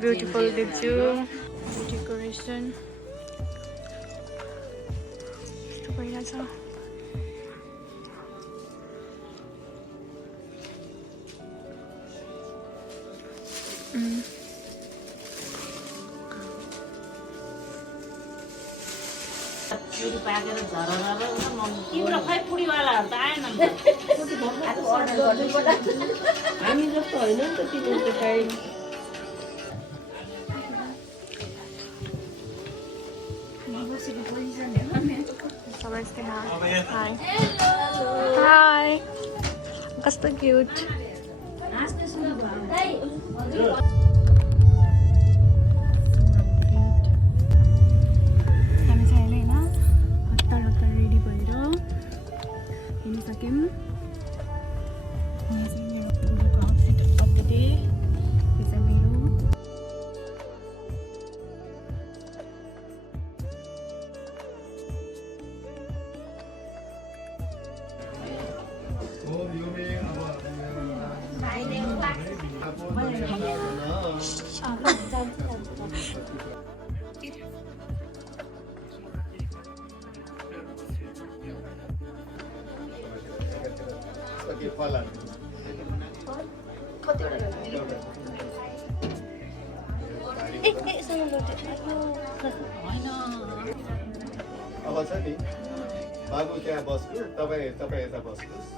Beautiful देख्छु decoration यस्तो भइरहेछ तिम्रो खै पुडीवालाहरू त आएन नि हामी जस्तो होइन नि त तिमीहरूको टाइम सबैजना हाई हाई कस्तो क्युट हामी चाहिँ होइन हतार हतार रेडी भएर हिँडिसक्यौँ यहाँ चाहिँ मेरो आउटफिट अपडेट यो चाहिँ मेरो अब छ नि बाबु त्यहाँ बस्नु तपाईँ यता बस्नुहोस्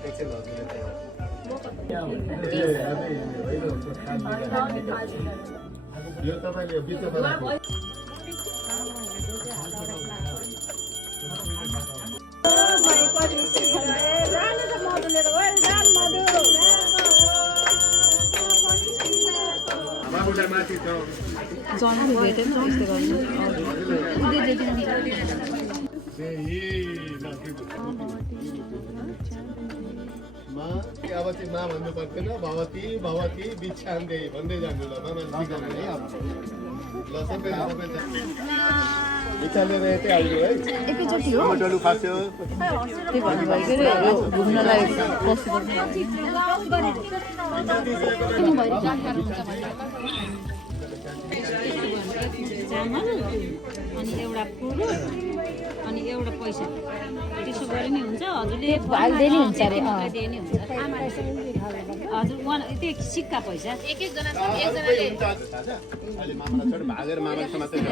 एकछिन हजुरले यो तपाईँले बिचमा राख्नु बाबुलाई माथि छ अब चाहिँ मा भन्नु पर्दैन भवती भवती बिछान्दे भन्दै जानु ल सिकाउनु है ल सबैले बिछान्दै यतै आइदियो है एकैचोटि हो डलु फास्यो त्यही भन्नुभयो के अरे घुम्नलाई पोसिबल चामल अनि एउटा पुरो अनि एउटा पैसा त्यसो गरे नि हुन्छ हजुरले हाल्दै नि हुन्छ अरे दिए नि हुन्छ हजुर वान त्यो सिक्का पैसा एक एकजना एकजनाले अहिले मामालाई छोड भागेर मामाले समातेर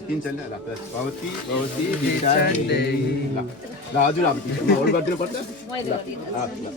तिनजना भवती भवती ल हजुर अब होल्ड गरिदिनु पर्छ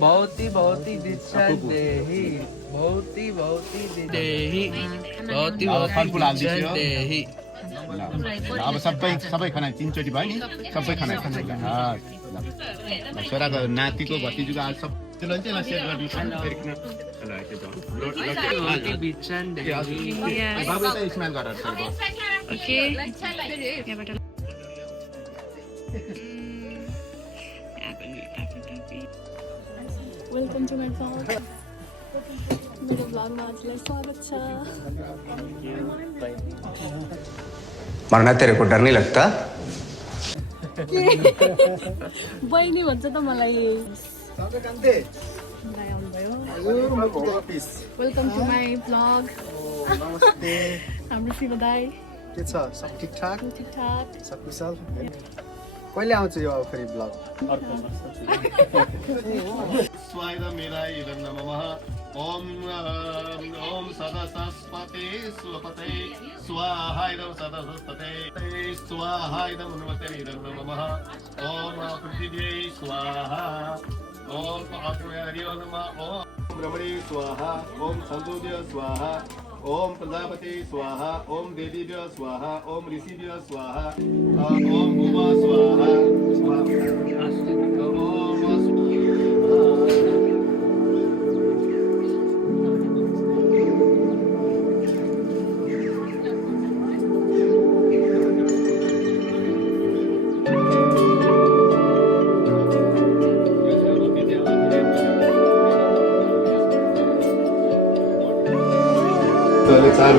भवती भवती बिच्छन्देहि भवती भवती देहि भवती फलफुल भवती हालिदिन्छु देहि अब सबै खाना तिनचोटि भयो नि सबै खाना छोराको नातिको भतिजुको आज सब त्यसलाई चाहिँ सेट गरिदिन्छु भवती बिच्छन्देहि बाबु त स्माइल गरेर ओके यहाँबाट वेलकम टु माई ब्लग मेरो ब्लगमा हजुरलाई स्वागत छ मरना तेरे को डर नहीं लगता बहिनी भन्छ त मलाई वेलकम टु माई ब्लग हाम्रो शिव दाई के छ सब ठिकठाक ठिकठाक सब कुशल कहिले आउँछ यो फेरि ब्लग ओम ओम सदा सरस्वती स्वपते स्वाहा इदं सदा सरस्वते स्वाहा इदं हनुमते नमः ओम पृथिव्यै स्वाहा ओम अग्नये नमः ओम ब्रह्मणे स्वाहा ओम संदोभ्य स्वाहा ओम प्रजापति स्वाहा ओम देवीभ्य स्वाहा ओम ऋषिभ्य स्वाहा ओम उमा स्वाहा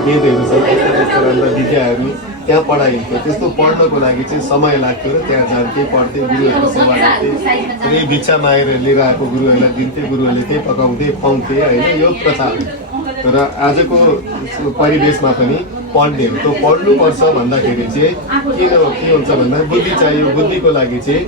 वेदहरू छ त्यस्ता त्यस्ता राम्रा विद्याहरू त्यहाँ पढाइन्थ्यो। त्यस्तो पढ्नको लागि चाहिँ समय लाग्थ्यो र त्यहाँ जान्थे, पढ्थे, गुरुहरूको सेवा गर्थे, त्यही भिक्षा मागेर लिएर आएको गुरुहरूलाई दिन्थे, गुरुहरूले त्यही पकाउँथे, खुवाउँथे होइन, यो प्रथा हो। र आजको परिवेशमा पनि पढ्नेहरू त पढ्नुपर्छ भन्दाखेरि चाहिँ के हुन्छ भन्दा बुद्धि चाहियो। बुद्धिको लागि चाहिँ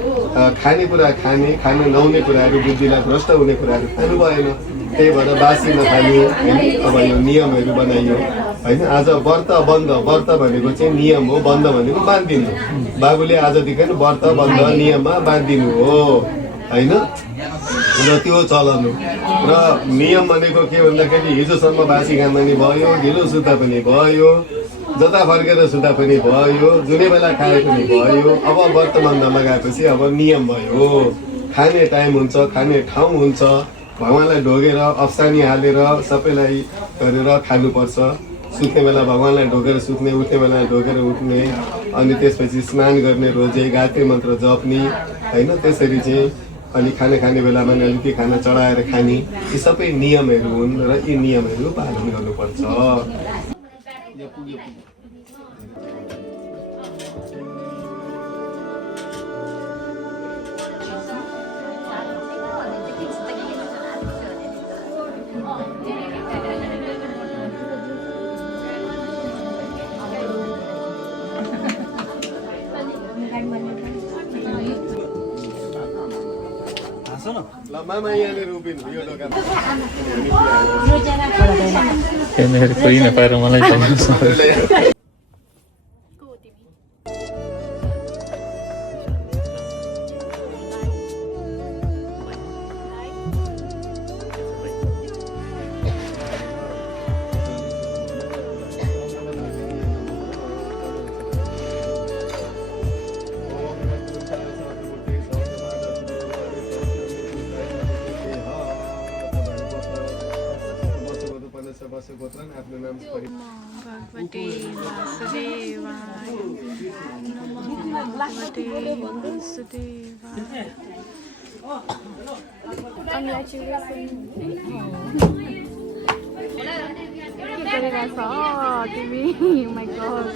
खानेकुरा खान नहुने कुराहरू, बुद्धिलाई भ्रष्ट हुने कुराहरू खानु भएन। त्यही भएर बासी नखाने होइन, अब यो नियमहरू बनाइयो होइन। आज व्रत बन्द, व्रत भनेको चाहिँ नियम हो, बन्द भनेको बाँधिदिनु। बाबुले आजदेखि व्रत बन्द नियममा बाँधिदिनु हो होइन, र त्यो चलन हो। र नियम भनेको के भन्दाखेरि हिजोसम्म बासी खाँदा पनि भयो, ढिलो सुत्दा पनि भयो, जता फर्केर सुत्दा पनि भयो, जुनै बेला खाए पनि भयो। अब व्रत बन्द लगाएपछि अब नियम भयो, खाने टाइम हुन्छ, खाने ठाउँ हुन्छ, भगवान्लाई ढोगेर अफ्सानी हालेर सबैलाई गरेर खानुपर्छ। सुत्ने बेला भगवान्लाई ढोगेर सुत्ने, उठ्ने बेला ढोगेर उठ्ने, अनि त्यसपछि स्नान गर्ने, रोजे गायत्री मन्त्र जप्ने होइन। त्यसरी चाहिँ अनि खाने बेलामा अलिकति खाना चढाएर खाने, यी सबै नियमहरू हुन् र यी नियमहरू पालन गर्नुपर्छ। ल मामा यहाँनिर उभिनु यो दोकानमा। कोही नपाएर मलाई आफ्नो नाम भगवते वासुदेवाय नमः भगवते वासुदेवाय। तिमी my God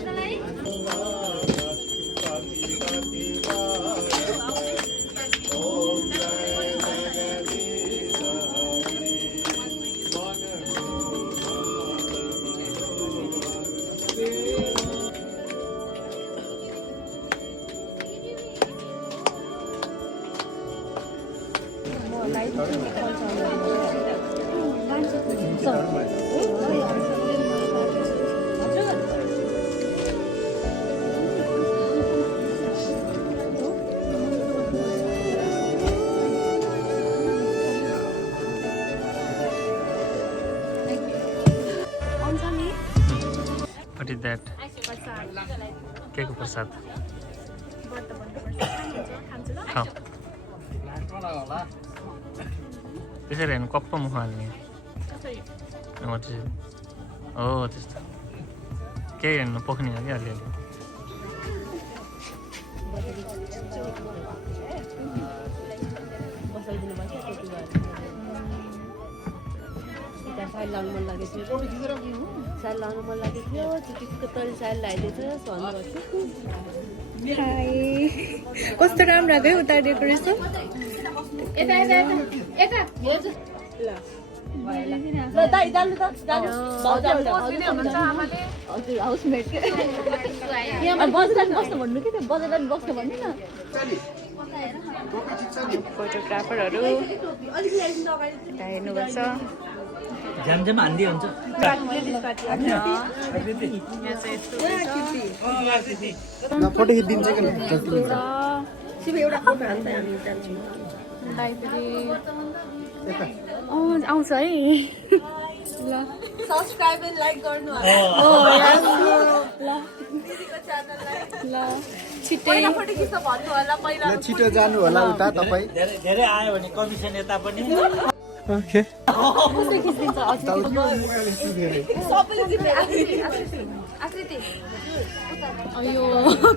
What is that? के को प्रसाद? खाऊ। त्यसरी हेर्नु कप्प मुख हाल्ने। हो त्यस्तो केही हेर्नु पोख्ने हो कि अलिअलि। साइड लाउनु मन लागेको थियो, साइड लाउनु मन लागेको थियो, चिटिक्क तरी साइड लगाइदिएछ भन्नुभएको थियो। हाय कस्तो राम्रो आयो उता डेकोरेसन। हजुर हाउसमेट यहाँ बजेर बस्नु भन्नु कि त्यो बजेर बस्नु भन्नु न। फोटोग्राफरहरू हेर्नुपर्छ। झ्यामझ्याम हान्दी हुन्छ। फोटो खिचिदिन्छ कि आउँछ है। ल सब्सक्राइब एन्ड लाइक गर्नु होला। ल छिटै फोटो खिच्न भन्नु होला पहिला। छिटो जानु होला उता तपाईँ। धेरै आयो भने कमिसन यता पनि। ओके सबैले अयो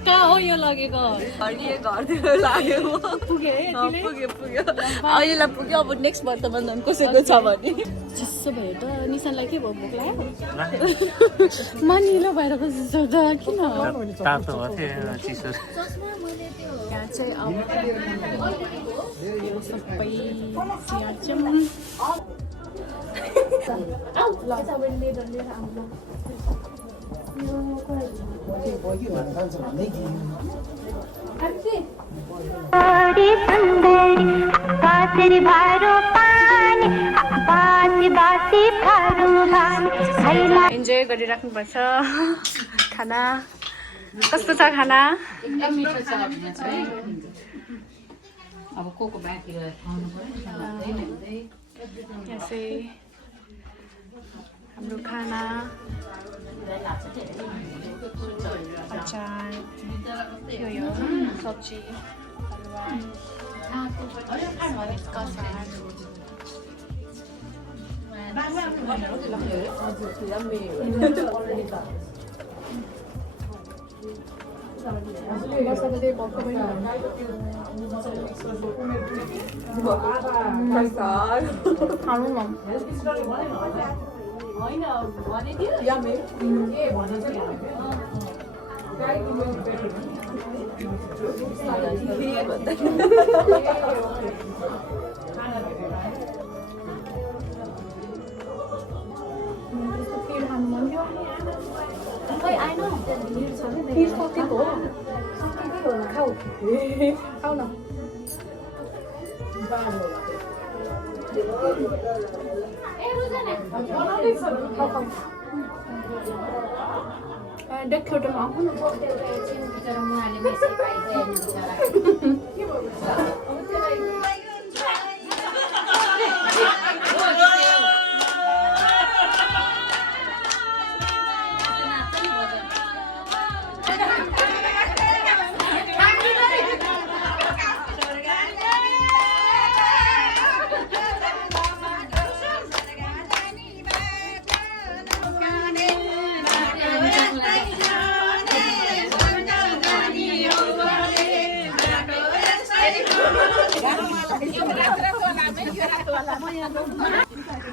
कहाँ हो यो लगेको घरतिर लाग्यो पुग्यो अहिलेलाई पुग्यो अब नेक्स्ट वर्षमा झन् कसैको छ भने चिसो भयो त निशानलाई के भयो भोक लाग्यो मानिलो भएर कस्तो त किन तातो भएको थियो चिसो यहाँ चाहिँ अब यो सबै स्याहार्छौँ इन्जोय गरिराख्नुपर्छ खाना कस्तो छ खाना एकदम मिठो छ अब को बाँकी यहाँ चाहिँ हाम्रो खाना अचार यो सब्जी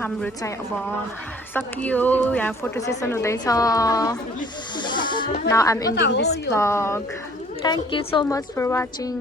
हाम्रो चाहिँ अब सकियो यहाँ फोटो सेसन हुँदैछ now I am ending this vlog thank you so much for watching